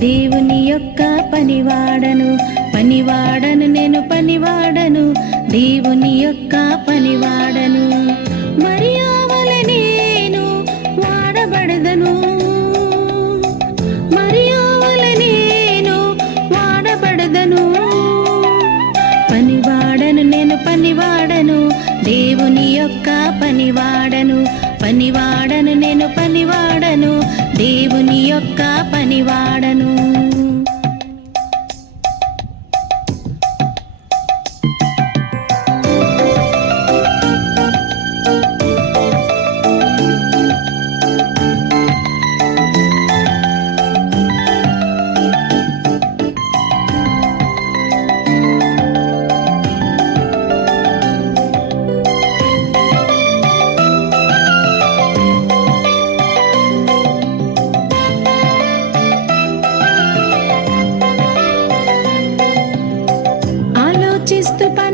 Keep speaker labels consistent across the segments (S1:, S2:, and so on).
S1: దేవుని యొక్క పనివాడను పనివాడను నేను పనివాడను దేవుని యొక్క పనివాడను. మరి ఆవల నేను వాడబడదను. మరి ఆవల నేను వాడబడదను. పనివాడను నేను పనివాడను దేవుని యొక్క పనివాడను పనివాడను నేను పనివాడను దేవుని యొక్క పనివాడను.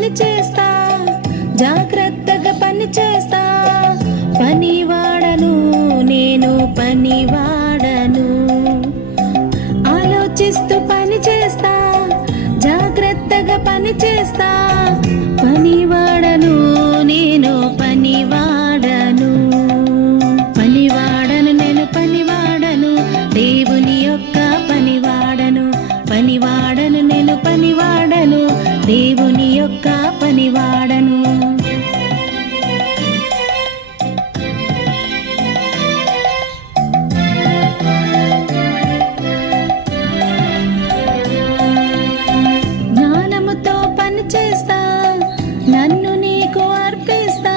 S1: పని చేస్తా జాగ్రత్తగా పని చేస్తా. పనివాడను నేను పనివాడను ఆలోచిస్తూ పని చేస్తా జాగ్రత్తగా పని చేస్తా. దేవుని యొక్క పనివాడను. జ్ఞానముతో పని చేస్తా నన్ను నీకు అర్పిస్తా.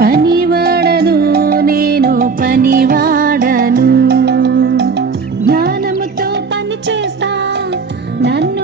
S1: పనివాడను నేను పనివాడను. జ్ఞానముతో పని చేస్తా నన్ను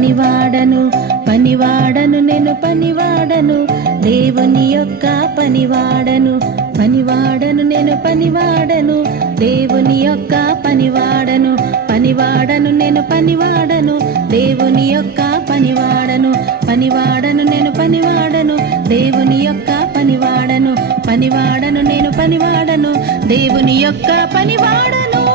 S1: పనివాడను పనివాడను నేను పనివాడను దేవుని యొక్క పనివాడను పనివాడను నేను పనివాడను దేవుని యొక్క పనివాడను పనివాడను నేను పనివాడను దేవుని యొక్క పనివాడను పనివాడను నేను పనివాడను దేవుని యొక్క పనివాడను పనివాడను నేను పనివాడను దేవుని యొక్క పనివాడను.